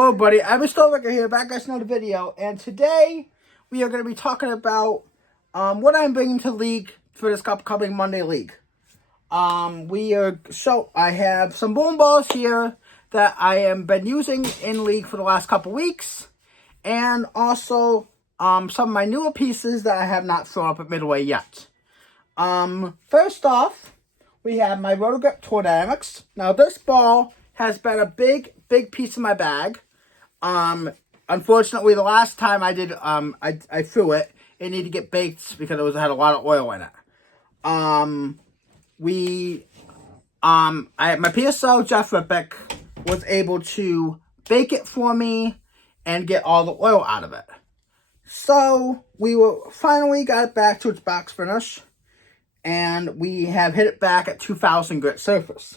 Hello buddy, I'm still here, back with another video, and today we are going to be talking about what I'm bringing to League for this upcoming Monday League. I have some bowling balls here that I have been using in League for the last couple weeks, and also some of my newer pieces that I have not thrown up at Midway yet. First off, we have my Rotogrip Tour Dynamics. Now this ball has been a big piece of my bag. Unfortunately, the last time I did, I threw it. It needed to get baked because it had a lot of oil in it. My PSO Jeff Rippick was able to bake it for me and get all the oil out of it. So we finally got it back to its box finish, and we have hit it back at 2,000 grit surface.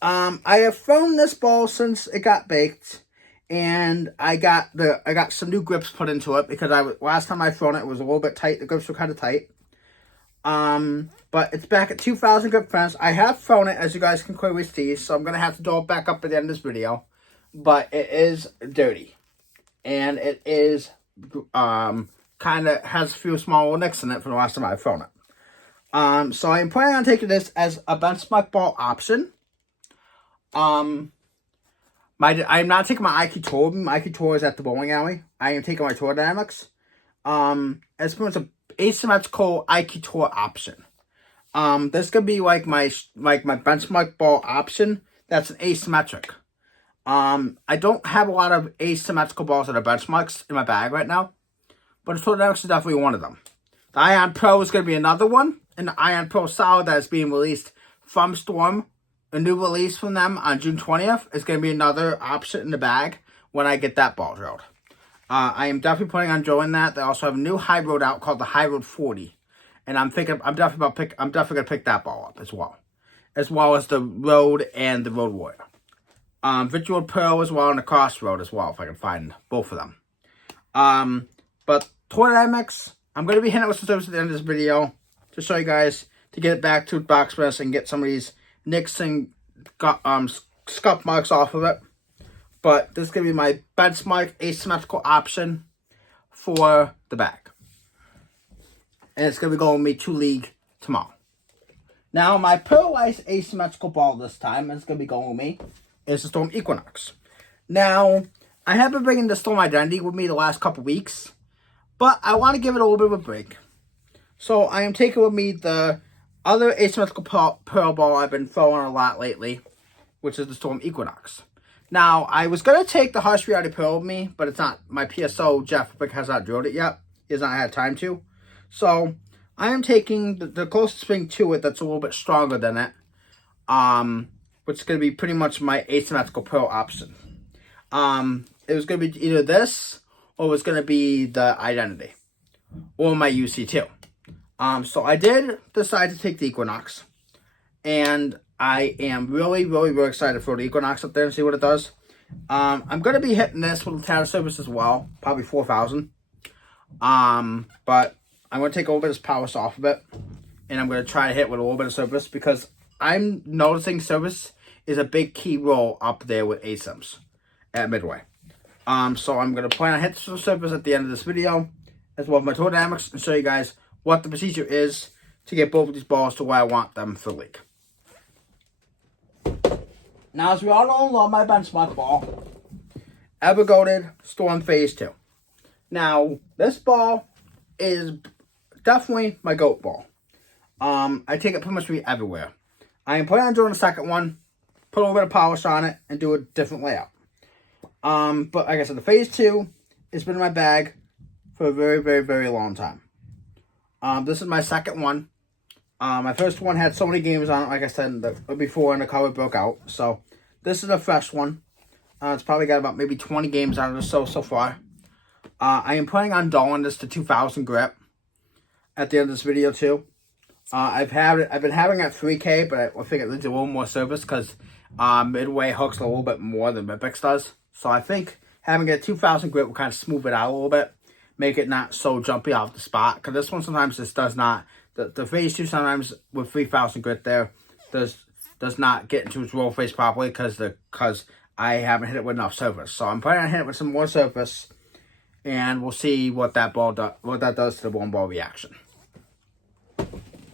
I have thrown this ball since it got baked. And I got some new grips put into it because last time I thrown it was a little bit tight. The grips were kind of tight. But it's back at 2,000 grip finish. I have thrown it, as you guys can clearly see, so I'm gonna have to do it back up at the end of this video. But it is dirty, and it is kind of has a few small little nicks in it from the last time I've thrown it. So I'm planning on taking this as a benchmark ball option. I'm not taking my IQ Tour with me. My IQ Tour is at the bowling alley. I am taking my Tour Dynamics. It's pretty much an asymmetrical IQ Tour option. This could be like my benchmark ball option. That's an asymmetric. I don't have a lot of asymmetrical balls that are benchmarks in my bag right now, but the Tour Dynamics is definitely one of them. The Ion Pro is going to be another one, and the Ion Pro Solid that is being released from Storm. A new release from them on June 20th is going to be another option in the bag when I get that ball drilled. I am definitely planning on drilling that. They also have a new high road out called the High Road 40, and I'm definitely going to pick that ball up as well as the Road and the Road Warrior. Virtual Pearl as well, and the Crossroad as well, if I can find both of them. But Tour Dynamics, I'm going to be hitting it with some service at the end of this video to show you guys to get it back to box press and get some of these nicks and scuff marks off of it. But this is going to be my benchmark asymmetrical option for the bag. And it's going to be going with me to League tomorrow. Now, my pearlized asymmetrical ball this time is going to be going with me is the Storm Equinox. Now, I have been bringing the Storm Identity with me the last couple weeks, but I want to give it a little bit of a break. So I am taking with me the other asymmetrical pearl ball I've been throwing a lot lately, which is the Storm Equinox. Now, I was going to take the Harsh Reality Pearl with me, but it's not. My PSO, Jeff, has not drilled it yet. He has not had time to. So, I am taking the closest thing to it that's a little bit stronger than it, which is going to be pretty much my asymmetrical pearl option. It was going to be either this, or it was going to be the Identity, or my UC2. So I did decide to take the Equinox, and I am really excited for the Equinox up there and see what it does. I'm going to be hitting this with a Tata service as well, probably 4,000. But I'm going to take a little bit of power off of it, and I'm going to try to hit with a little bit of service because I'm noticing service is a big key role up there with ASIMs at Midway. So I'm going to plan on hitting some service at the end of this video, as well as my Tour Dynamics, and show you guys what the procedure is to get both of these balls to where I want them for League. Now, as we all know, love my benchmark ball, Evergoated Storm Phase 2. Now, this ball is definitely my GOAT ball. I take it pretty much everywhere. I am planning on doing a second one, put a little bit of polish on it, and do a different layout. But like I said, the Phase 2 has been in my bag for a very long time. This is my second one. My first one had so many games on it, like I said, before, and the cover broke out. So, this is a fresh one. It's probably got about maybe 20 games on it or so far. I am planning on dulling this to 2,000 grip at the end of this video, too. I've been having it at 3K, but I think it needs a little more service because Midway hooks a little bit more than Midpix does. So, I think having it at 2,000 grip will kind of smooth it out a little bit. Make it not so jumpy off the spot. Because this one sometimes just does not. The Phase 2 sometimes with 3,000 grit there does not get into its roll face properly because I haven't hit it with enough surface. So I'm planning on hitting it with some more surface, and we'll see what that does to the bowling ball reaction.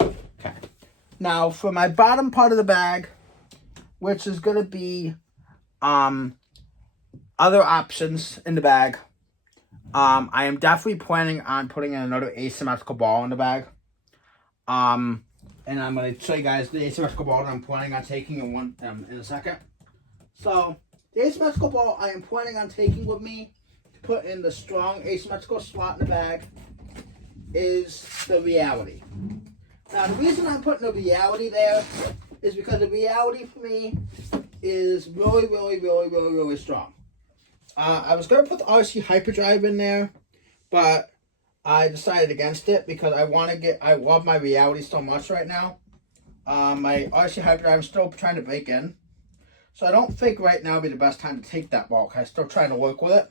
Okay. Now for my bottom part of the bag, which is gonna be other options in the bag. I am definitely planning on putting in another asymmetrical ball in the bag. And I'm going to show you guys the asymmetrical ball that I'm planning on taking in a second. So, the asymmetrical ball I am planning on taking with me to put in the strong asymmetrical slot in the bag is the Reality. Now, the reason I'm putting the Reality there is because the Reality for me is really strong. I was going to put the RC Hyperdrive in there, but I decided against it because I love my Reality so much right now. My RC Hyperdrive I'm still trying to break in. So I don't think right now would be the best time to take that ball because I'm still trying to work with it.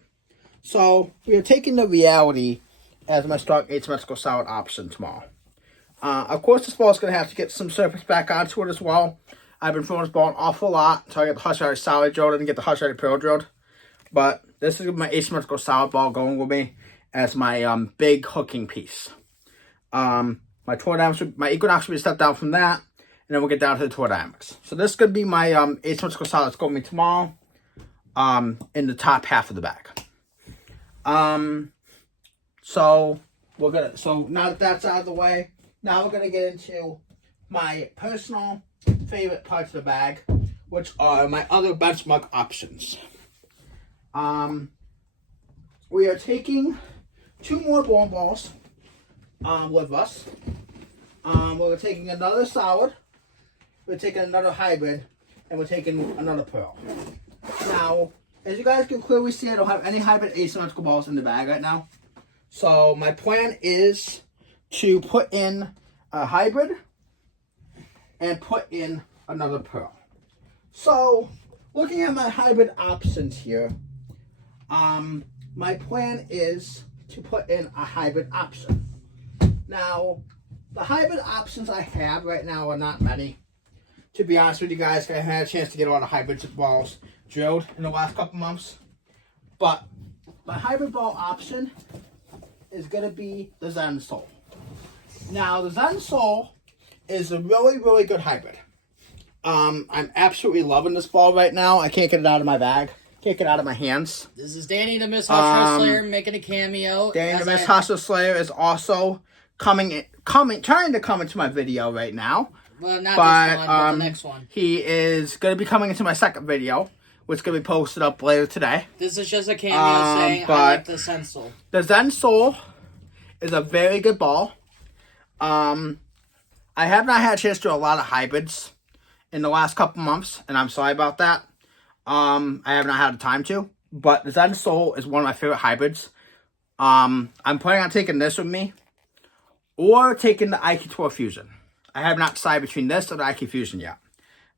So we are taking the Reality as my strong asymmetrical solid option tomorrow. Of course, this ball is going to have to get some surface back onto it as well. I've been throwing this ball an awful lot until I get the Hush Ready solid drilled and get the Hush Ready Pearl drilled. But this is my asymmetrical solid ball going with me as my big hooking piece. My Equinox will be stepped down from that, and then we'll get down to the Tour Dynamics. So this is going to be my asymmetrical solid that's going with me tomorrow in the top half of the bag. So now that that's out of the way, now we're going to get into my personal favorite parts of the bag, which are my other benchmark options. We are taking 2 more bowling balls with us. We're taking another solid, we're taking another hybrid, and we're taking another pearl. Now, as you guys can clearly see, I don't have any hybrid asymmetrical balls in the bag right now. So my plan is to put in a hybrid and put in another pearl. So, looking at my hybrid options here, my plan is to put in a hybrid option. Now, the hybrid options I have right now are not many. To be honest with you guys, I haven't had a chance to get a lot of hybrid balls drilled in the last couple months. But my hybrid ball option is going to be the Zen Soul. Now, the Zen Soul is a really good hybrid. I'm absolutely loving this ball right now. I can't get it out of my bag. Can't get it out of my hands. This is Danny the Miss Hustler Slayer making a cameo. Danny the Miss Hustler Slayer is also trying to come into my video right now. Well, not this one, but the next one. He is going to be coming into my second video, which is going to be posted up later today. This is just a cameo saying I like the Zen Soul. The Zen Soul is a very good ball. I have not had a chance to do a lot of hybrids in the last couple months, and I'm sorry about that. I have not had the time to, but the Zen Soul is one of my favorite hybrids. I'm planning on taking this with me, or taking the IQ Tour Fusion. I have not decided between this or the IQ Fusion yet,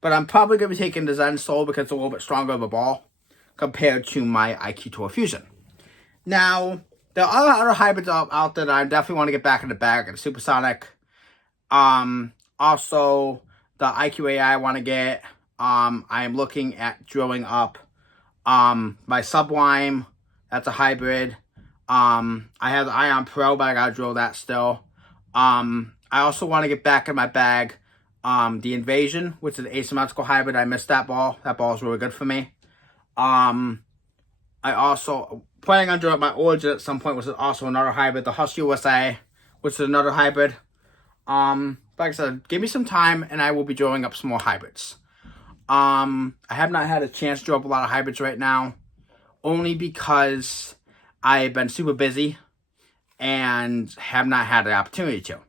but I'm probably going to be taking the Zen Soul because it's a little bit stronger of a ball compared to my IQ Tour Fusion. Now, there are other hybrids out there that I definitely want to get back in the bag, the Supersonic. Also, the IQAI I want to get. I am looking at drilling up my Sublime. That's a hybrid. I have the Ion Pro, but I gotta drill that still. I also want to get back in my bag the Invasion, which is an asymmetrical hybrid. I missed that ball. That ball is really good for me. I also planning on drilling my Origin at some point, which is also another hybrid. The Hush USA, which is another hybrid. Like I said, give me some time and I will be drilling up some more hybrids. I have not had a chance to drill up a lot of hybrids right now, only because I've been super busy and have not had the opportunity to.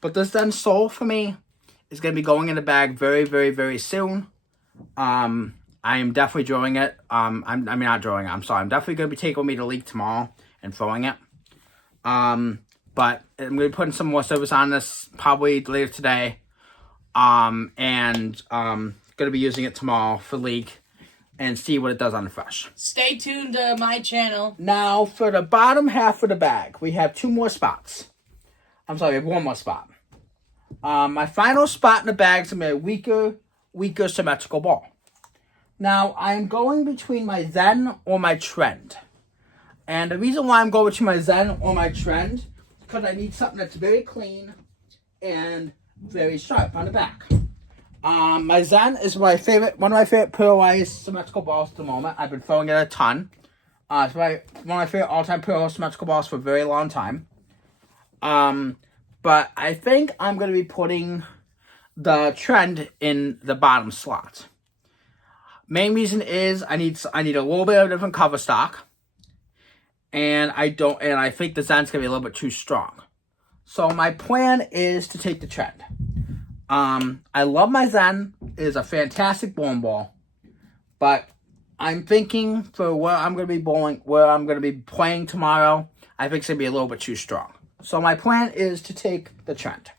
But this Zen Soul for me is going to be going in the bag very soon. I am definitely drilling it. I'm not drilling it. I'm sorry. I'm definitely going to be taking with me to league tomorrow and throwing it. But I'm going to be putting some more service on this probably later today. And going to be using it tomorrow for league and see what it does on the fresh. Stay tuned to my channel. Now, for the bottom half of the bag, we have 2 more spots. I'm sorry, we have 1 more spot. My final spot in the bag is going to be a weaker symmetrical ball. Now, I'm going between my Zen or my Trend. And the reason why I'm going between my Zen or my Trend is because I need something that's very clean and very sharp on the back. My Zen is one of my favorite pearlized symmetrical balls at the moment. I've been throwing it a ton. It's one of my favorite all-time pearl symmetrical balls for a very long time. But I think I'm going to be putting the Trend in the bottom slot. Main reason is I need a little bit of different cover stock. And I think the Zen's going to be a little bit too strong. So my plan is to take the Trend. I love my Zen. It is a fantastic bowling ball. But I'm thinking for where I'm going to be playing tomorrow, I think it's going to be a little bit too strong. So my plan is to take the Trend.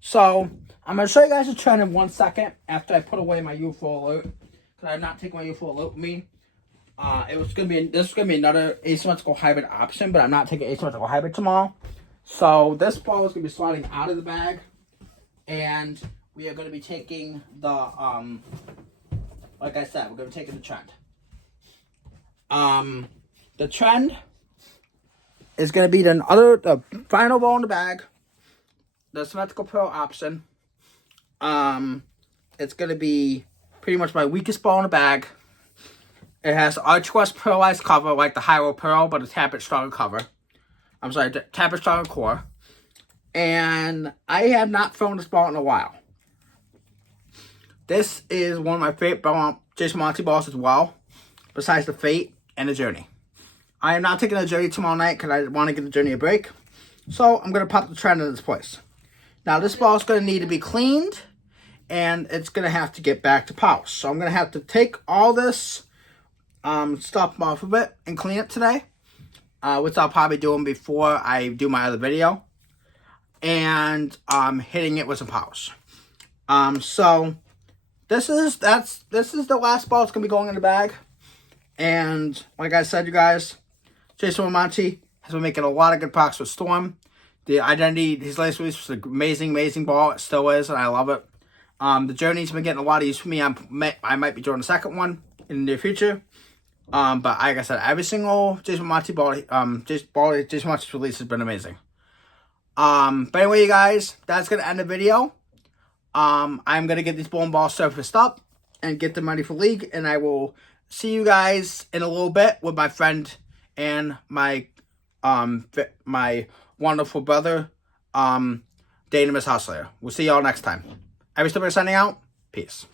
So I'm going to show you guys the Trend in 1 second after I put away my UFO alert. Because I'm not taking my UFO alert with me. This is going to be another asymmetrical hybrid option, but I'm not taking asymmetrical hybrid tomorrow. So this ball is going to be sliding out of the bag. And we are going to be taking the, like I said, we're going to be taking the Trend. The Trend is going to be the final ball in the bag. The symmetrical pearl option. It's going to be pretty much my weakest ball in the bag. It has archwest pearlized cover like the high roll pearl, but a tad bit stronger cover. I'm sorry, tad bit stronger core. And I have not thrown this ball in a while. This is one of my favorite Jason Monty balls as well, besides the Fate and the Journey. I am not taking the Journey tomorrow night because I want to give the Journey a break. So I'm going to pop the Trend in its place. Now this ball is going to need to be cleaned, and it's going to have to get back to polish. So I'm going to have to take all this stuff off of it and clean it today, which I'll probably do before I do my other video. And hitting it with some polish. So this is the last ball that's gonna be going in the bag. And like I said, you guys, Jason Monty has been making a lot of good packs with Storm. The Identity, his latest release was an amazing ball. It still is, and I love it. The Journey's been getting a lot of use for me. I might be doing the second one in the near future. But like I said, every single Jason Monty ball, Jason Monty's release has been amazing. But anyway, you guys, that's going to end the video. I'm going to get these bowling balls surfaced up and get them ready for league. And I will see you guys in a little bit with my friend and my wonderful brother, Dana Miss Hustler. We'll see y'all next time. Every step signing out. Peace.